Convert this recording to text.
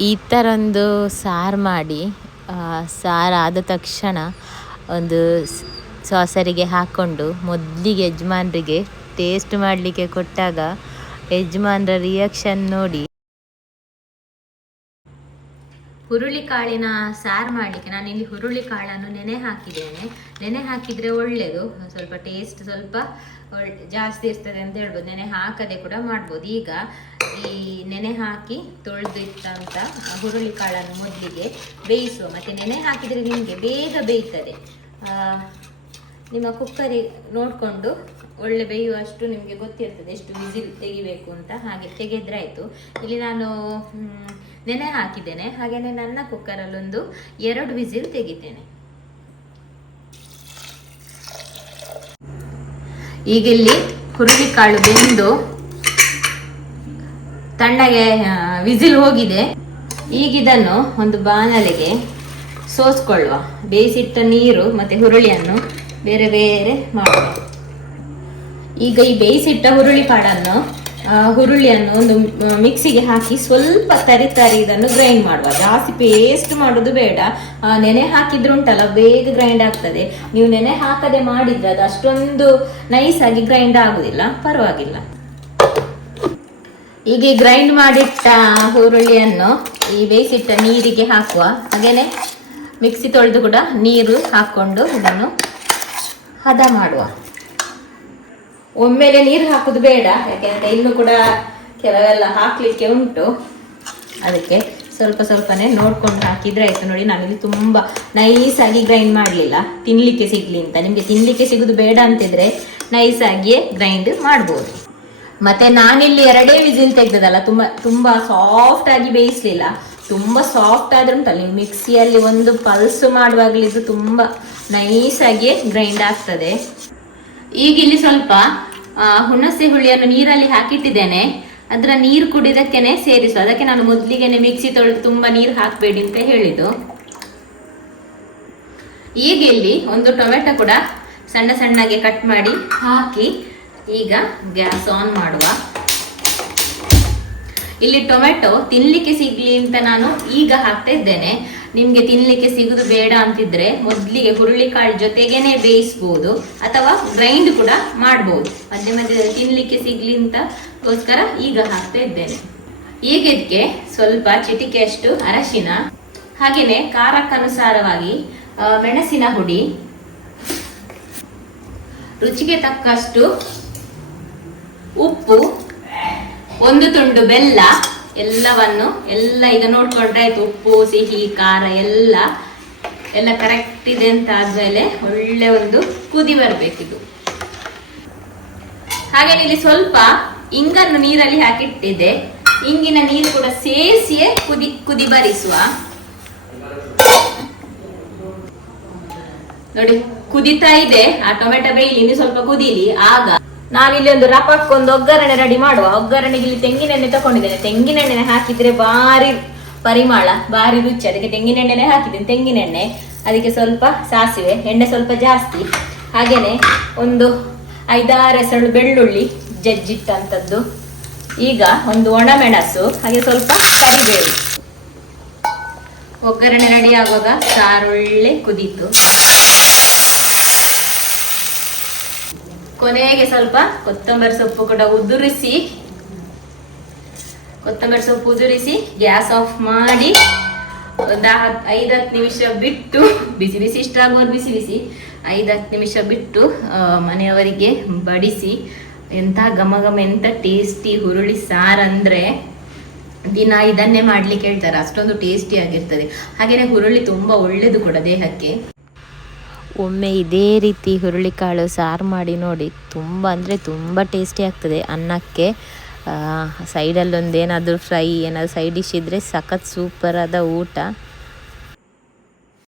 ಈ ಥರ ಒಂದು ಸಾರು ಮಾಡಿ ಸಾರು ಆದ ತಕ್ಷಣ ಒಂದು ಸಾಸರಿಗೆ ಹಾಕ್ಕೊಂಡು ಮೊದಲಿಗೆ ಯಜಮಾನ್ರಿಗೆ ಟೇಸ್ಟ್ ಮಾಡಲಿಕ್ಕೆ ಕೊಟ್ಟಾಗ ಯಜಮಾನ್ರ ರಿಯಾಕ್ಷನ್ ನೋಡಿ ಹುರುಳಿ ಕಾಳಿನ ಸಾರು ಮಾಡಲಿಕ್ಕೆ ನಾನು ಇಲ್ಲಿ ಹುರುಳಿ ಕಾಳನ್ನು ನೆನೆ ಹಾಕಿದ್ದೇನೆ. ನೆನೆ ಹಾಕಿದರೆ ಒಳ್ಳೆಯದು ಸ್ವಲ್ಪ ಟೇಸ್ಟ್ ಸ್ವಲ್ಪ ಜಾಸ್ತಿ ಇರ್ತದೆ ಅಂತ ಹೇಳ್ಬೋದು. ನೆನೆ ಹಾಕದೆ ಕೂಡ ಮಾಡ್ಬೋದು. ಈಗ ಈ ನೆನೆ ಹಾಕಿ ತೊಳೆದಿಟ್ಟಂಥ ಹುರುಳಿ ಕಾಳನ್ನು ಮೊದಲಿಗೆ ಬೇಯಿಸುವ. ಮತ್ತು ನೆನೆ ಹಾಕಿದರೆ ನಿಮಗೆ ಬೇಗ ಬೇಯ್ತದೆ. ನಿಮ್ಮ ಕುಕ್ಕರಿ ನೋಡಿಕೊಂಡು ಒಳ್ಳೆ ಬೇಯುವಷ್ಟು ನಿಮಗೆ ಗೊತ್ತಿರ್ತದೆ, ಎಷ್ಟು ವಿಸಿಲ್ ತೆಗಿಬೇಕು ಅಂತ ಹಾಗೆ ತೆಗೆದ್ರೆ ಆಯಿತು. ಇಲ್ಲಿ ನಾನು ನೆನೆ ಹಾಕಿದ್ದೇನೆ ಹಾಗೆಯೇ ನನ್ನ ಕುಕ್ಕರಲ್ಲೊಂದು ಎರಡು ವಿಸಿಲ್ ತೆಗಿತೇನೆ. ಈಗ ಇಲ್ಲಿ ಹುರುಳಿ ಕಾಳು ಬೆಂದು ತಣ್ಣಗೆ ವಿಸಿಲ್ ಹೋಗಿದೆ. ಈಗ ಇದನ್ನು ಒಂದು ಬಾನಲೆಗೆ ಸೋಸ್ಕೊಳ್ಳುವ. ಬೇಯಿಸಿಟ್ಟ ನೀರು ಮತ್ತೆ ಹುರುಳಿಯನ್ನು ಬೇರೆ ಬೇರೆ ಮಾಡುವ. ಈಗ ಈ ಬೇಯಿಸಿಟ್ಟ ಹುರುಳಿ ಕಾಳನ್ನು ಹುರುಳಿಯನ್ನು ಒಂದು ಮಿಕ್ಸಿಗೆ ಹಾಕಿ ಸ್ವಲ್ಪ ತರಿ ತರಿ ಇದನ್ನು ಗ್ರೈಂಡ್ ಮಾಡುವ. ಜಾಸ್ತಿ ಪೇಸ್ಟ್ ಮಾಡೋದು ಬೇಡ. ನೆನೆ ಹಾಕಿದ್ರು ಉಂಟಲ್ಲ, ಬೇಗ ಗ್ರೈಂಡ್ ಆಗ್ತದೆ. ನೀವು ನೆನೆ ಹಾಕದೆ ಮಾಡಿದ್ರೆ ಅದು ಅಷ್ಟೊಂದು ನೈಸ್ ಆಗಿ ಗ್ರೈಂಡ್ ಆಗುದಿಲ್ಲ. ಪರವಾಗಿಲ್ಲ. ಈಗ ಗ್ರೈಂಡ್ ಮಾಡಿಟ್ಟ ಹುರುಳಿಯನ್ನು ಈ ಬೇಯಿಸಿಟ್ಟ ನೀರಿಗೆ ಹಾಕುವ. ಹಾಗೇನೆ ಮಿಕ್ಸಿ ತೊಳೆದು ಕೂಡ ನೀರು ಹಾಕೊಂಡು ಇದನ್ನು ಹದ ಮಾಡುವ. ಒಮ್ಮೆಲೆ ನೀರು ಹಾಕುದು ಬೇಡ, ಯಾಕೆಂದ್ರೆ ಇನ್ನು ಕೂಡ ಕೆಲವೆಲ್ಲ ಹಾಕ್ಲಿಕ್ಕೆ ಉಂಟು. ಅದಕ್ಕೆ ಸ್ವಲ್ಪ ಸ್ವಲ್ಪನೇ ನೋಡ್ಕೊಂಡು ಹಾಕಿದ್ರೆ ಆಯ್ತು ನೋಡಿ ನಾನಿಲ್ಲಿ ತುಂಬಾ ನೈಸ್ ಆಗಿ ಗ್ರೈಂಡ್ ಮಾಡಲಿಲ್ಲ. ತಿನ್ಲಿಕ್ಕೆ ಸಿಗ್ಲಿ ಅಂತ. ನಿಮಗೆ ತಿನ್ಲಿಕ್ಕೆ ಸಿಗುದು ಬೇಡ ಅಂತಿದ್ರೆ ನೈಸ್ ಆಗಿಯೇ ಗ್ರೈಂಡ್ ಮಾಡ್ಬೋದು. ಮತ್ತೆ ನಾನಿಲ್ಲಿ ಎರಡೇ ವಿಜಿಲ್ ತೆಗ್ದದಲ್ಲ, ತುಂಬ, ತುಂಬಾ ಸಾಫ್ಟ್ ಆಗಿ ಬೇಯಿಸ್ಲಿಲ್ಲ. ತುಂಬಾ ಸಾಫ್ಟ್ ಆದ್ರೆ ಉಂಟಲ್ಲ ಮಿಕ್ಸಿಯಲ್ಲಿ ಒಂದು ಪಲ್ಸ್ ಮಾಡುವಾಗ್ಲಿದ್ದು ತುಂಬ ತುಂಬಾ ನೈಸ್ ಆಗಿ ಗ್ರೈಂಡ್ ಆಗ್ತದೆ. ಈಗ ಇಲ್ಲಿ ಸ್ವಲ್ಪ ಹುಣಸೆ ಹುಳಿಯನ್ನು ನೀರಲ್ಲಿ ಹಾಕಿಟ್ಟಿದ್ದೇನೆ. ಅದರ ನೀರು ಕುಡಿದಕ್ಕೆನೆ ಸೇರಿಸು. ಅದಕ್ಕೆ ನಾನು ಮೊದಲಿಗೆನೆ ಮಿಕ್ಸಿ ತೊಳೆದು ತುಂಬಾ ನೀರು ಹಾಕಬೇಡಿ ಅಂತ ಹೇಳಿದ್ದು. ಈಗ ಇಲ್ಲಿ ಒಂದು ಟೊಮೆಟೊ ಕೂಡ ಸಣ್ಣ ಸಣ್ಣಗೆ ಕಟ್ ಮಾಡಿ ಹಾಕಿ ಈಗ ಗ್ಯಾಸ್ ಆನ್ ಮಾಡುವ. ಇಲ್ಲಿ ಟೊಮೆಟೊ ತಿನ್ಲಿಕ್ಕೆ ಸಿಗ್ಲಿ ಅಂತ ನಾನು ಈಗ ಹಾಕ್ತಾ ಇದ್ದೇನೆ. ನಿಮ್ಗೆ ತಿನ್ಲಿಕ್ಕೆ ಸಿಗುದು ಬೇಡ ಅಂತಿದ್ರೆ ಮೊದ್ಲಿಗೆ ಹುರುಳಿಕಾಳು ಜೊತೆಗೇನೆ ಬೇಯಿಸ್ಬೋದು ಅಥವಾ ಗ್ರೈಂಡ್ ಕೂಡ ಮಾಡ್ಬೋದು. ಮಧ್ಯೆ ಮಧ್ಯದಲ್ಲಿ ತಿನ್ಲಿಕ್ಕೆ ಸಿಗ್ಲಿ ಅಂತಗೋಸ್ಕರ ಈಗ ಹಾಕ್ತಾ ಇದ್ದೇನೆ. ಈಗ ಸ್ವಲ್ಪ ಚಿಟಿಕೆಯಷ್ಟು ಅರಶಿನ, ಹಾಗೇನೆ ಖಾರಕ್ಕನುಸಾರವಾಗಿ ಮೆಣಸಿನ ಹುಡಿ, ರುಚಿಗೆ ತಕ್ಕಷ್ಟು ಉಪ್ಪು ಒಂದು ತುಂಡು ಬೆಲ್ಲ, ಎಲ್ಲವನ್ನು, ಎಲ್ಲ ಈಗ ನೋಡ್ಕೊಂಡ್ರೆ ಆಯ್ತು ಉಪ್ಪು, ಸಿಹಿ, ಖಾರ, ಎಲ್ಲ ಎಲ್ಲ ಕರೆಕ್ಟ್ ಇದೆ ಅಂತ ಆದ್ಮೇಲೆ ಒಳ್ಳೆ ಒಂದು ಕುದಿ ಬರಬೇಕಿದು. ಹಾಗೆ ಇಲ್ಲಿ ಸ್ವಲ್ಪ ಇಂಗನ್ನು ನೀರಲ್ಲಿ ಹಾಕಿಟ್ಟಿದೆ ಇಂಗಿನ ನೀರು ಕೂಡ ಸೇರಿಸಿಯೇ ಕುದಿ ಕುದಿ ಬರಿಸುವ. ನೋಡಿ, ಕುದಿತಾ ಇದೆ. ಆ ಟೊಮೆಟೊ ಬೇಯಲಿ ಇನ್ನು ಸ್ವಲ್ಪ ಕುದೀಲಿ. ಆಗ ನಾನಿಲ್ಲಿ ಒಂದು ರಪಕ್ ಒಂದು ಒಗ್ಗರಣೆ ರೆಡಿ ಮಾಡುವ. ಒಗ್ಗರಣೆಗೆ ಇಲ್ಲಿ ತೆಂಗಿನೆಣ್ಣೆ ತಗೊಂಡಿದ್ದೇನೆ. ತೆಂಗಿನೆಣ್ಣೆ ಹಾಕಿದ್ರೆ ಬಾರಿ ಪರಿಮಳ ಬಾರಿ ರುಚಿ. ಅದಕ್ಕೆ ತೆಂಗಿನೆಣ್ಣೆನೆ ಹಾಕಿದ್ದೇನೆ. ತೆಂಗಿನೆಣ್ಣೆ, ಅದಕ್ಕೆ ಸ್ವಲ್ಪ ಸಾಸಿವೆ, ಎಣ್ಣೆ ಸ್ವಲ್ಪ ಜಾಸ್ತಿ. ಹಾಗೇನೆ ಒಂದು ಐದಾರು ಹೆಸರು ಬೆಳ್ಳುಳ್ಳಿ ಜಜ್ಜಿಟ್ಟಂಥದ್ದು. ಈಗ ಒಂದು ಒಣಮೆಣಸು, ಹಾಗೆ ಸ್ವಲ್ಪ ಕರಿಬೇವು. ಒಗ್ಗರಣೆ ರೆಡಿ ಆಗುವಾಗ ಸಾರು ಒಳ್ಳೆ ಕುದೀತು. ಕೊನೆಗೆ ಸ್ವಲ್ಪ ಕೊತ್ತಂಬರಿ ಸೊಪ್ಪು ಕೂಡ ಉದುರಿಸಿ, ಕೊತ್ತಂಬರಿ ಸೊಪ್ಪು ಉದುರಿಸಿ ಗ್ಯಾಸ್ ಆಫ್ ಮಾಡಿ ಒಂದು ಐದ್ ಹತ್ತು ನಿಮಿಷ ಬಿಟ್ಟು, ಬಿಸಿ ಬಿಸಿ ಇಷ್ಟ ಆಗೋರು ಬಿಸಿ ಬಿಸಿ ಐದ್ ಹತ್ತು ನಿಮಿಷ ಬಿಟ್ಟು ಮನೆಯವರಿಗೆ ಬಡಿಸಿ ಎಂತ ಘಮ ಘಮ ಎಂತ ಟೇಸ್ಟಿ ಹುರುಳಿ ಸಾರು ಅಂದ್ರೆ ದಿನ ಇದನ್ನೇ ಮಾಡ್ಲಿಕ್ಕೆ ಹೇಳ್ತಾರೆ. ಅಷ್ಟೊಂದು ಟೇಸ್ಟಿ ಆಗಿರ್ತದೆ. ಹಾಗೇನೆ ಹುರುಳಿ ತುಂಬಾ ಒಳ್ಳೇದು ಕೂಡ ದೇಹಕ್ಕೆ. ಒಮ್ಮೆ ಇದೇ ರೀತಿ ಹುರುಳಿಕಾಳು ಸಾರು ಮಾಡಿ ನೋಡಿ ತುಂಬ ಅಂದರೆ ತುಂಬ ಟೇಸ್ಟಿ ಆಗ್ತದೆ. ಅನ್ನಕ್ಕೆ ಸೈಡಲ್ಲೊಂದು ಏನಾದರೂ ಫ್ರೈ, ಏನಾದರೂ ಸೈಡ್ ಡಿಶ್ ಇದ್ದರೆ ಸಖತ್ ಸೂಪರಾದ ಊಟ.